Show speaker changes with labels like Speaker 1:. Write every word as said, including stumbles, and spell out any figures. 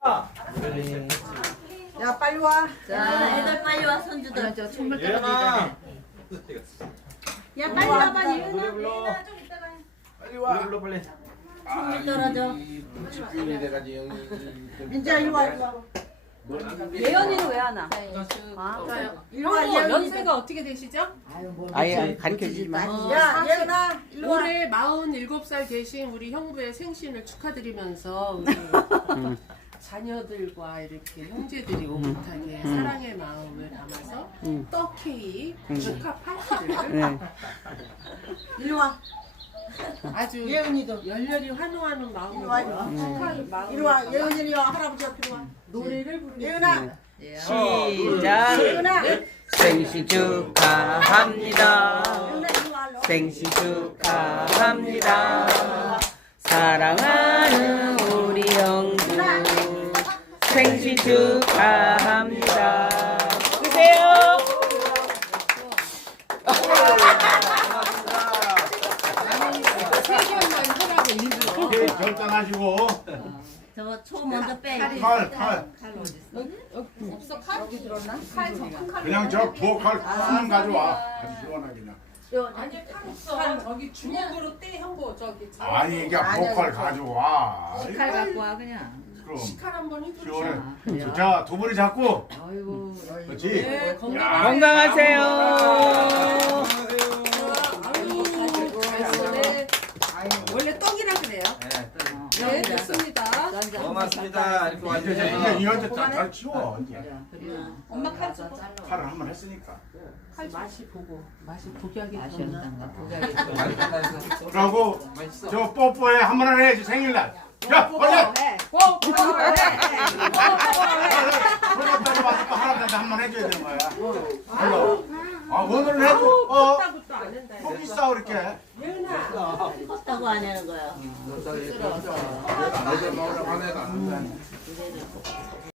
Speaker 1: 야 빨리 와.
Speaker 2: 자, 애들 빨리 와, 손주들.
Speaker 3: 저 선물
Speaker 4: 예은아.
Speaker 2: 야, 빨리 와봐,
Speaker 4: 노래
Speaker 2: 예은아.
Speaker 4: 불러.
Speaker 2: 예은아, 좀 이따가.
Speaker 4: 빨리 와. 불러 빨리.
Speaker 2: 선물 떨어져.
Speaker 4: 집중이 돼가지고 영이.
Speaker 1: 민지야 이리 와 이리 와.
Speaker 3: 예언이는 왜 안 와?
Speaker 1: 아, 이리
Speaker 3: 형부
Speaker 1: 와 예은이.
Speaker 3: 연세가 어떻게 되시죠?
Speaker 5: 아예 가르쳐주지 마.
Speaker 1: 야 예은아 이리 와.
Speaker 3: 올해 마흔일곱 살 되신 우리 형부의 생신을 축하드리면서 우리 자녀들과 이렇게 형제들이 오붓하게 사랑의 마음을 담아서
Speaker 5: 음.
Speaker 3: 떡 케이크 축하 파티를
Speaker 5: 네.
Speaker 1: 이리 와.
Speaker 3: 아주
Speaker 1: 예은이도.
Speaker 3: 열렬히 환호하는
Speaker 1: 이리 와, 이리
Speaker 3: 마음으로
Speaker 1: 와.
Speaker 3: 축하하는 마음으로
Speaker 1: 이리 와 예은이 이리 와. 할아버지 옆에 와.
Speaker 3: 노래를 부르겠습니다.
Speaker 1: 예은아.
Speaker 5: 시작.
Speaker 1: 예은아.
Speaker 5: 생신 축하합니다.
Speaker 1: 예은아 이리 와. 너.
Speaker 5: 생신 축하합니다. 사랑하는 우리 형부 생신 축하합니다. 드세요.
Speaker 3: 세계만 하라고 일부러.
Speaker 4: 오케이 결단하시고.
Speaker 2: 저거 초 먼저 빼.
Speaker 4: 칼 칼.
Speaker 3: 없어 칼? 여기 들었나? 칼 저큰 칼.
Speaker 4: 그냥 저 부엌칼 큰 가져와. 아주 시원하게 그냥.
Speaker 3: 아니 칼 없어. 저기 주먹으로 떼 형부 저기.
Speaker 4: 아니 이게 부엌칼 가져와.
Speaker 6: 칼 갖고 와 그냥.
Speaker 4: 그럼
Speaker 3: 칼 한번 해보자.
Speaker 4: 시원해. 자 두 분이 잡고.
Speaker 6: 아이고.
Speaker 4: 그렇지.
Speaker 3: 네, 건강.
Speaker 5: 건강하세요.
Speaker 3: 아유, 잘 쓰네. 원래 떡이라 그래요. 네, 됐습니다.
Speaker 4: 고맙습니다. 이렇게 와주셔서 이제 이현재 잘 치워 이제.
Speaker 3: 엄마 칼 줘.
Speaker 4: 칼을 한 번 했으니까.
Speaker 3: 칼 맛이 보고 맛이 보기하게
Speaker 6: 아쉬운단가 보자기.
Speaker 4: 그러고 저 뽀뽀해 한 번 해야지 생일날. 야 빨리. 그것까지 와서 또 할아버지한테 한 번 해줘야 되는 거야. 불러. 아 오늘 해줘. 어.
Speaker 3: 또 안 한다.
Speaker 4: 꼭 있어 이렇게.
Speaker 3: 예은아.
Speaker 2: 컸다고 안 하는 거야.
Speaker 4: 애들 먹으려고 하네.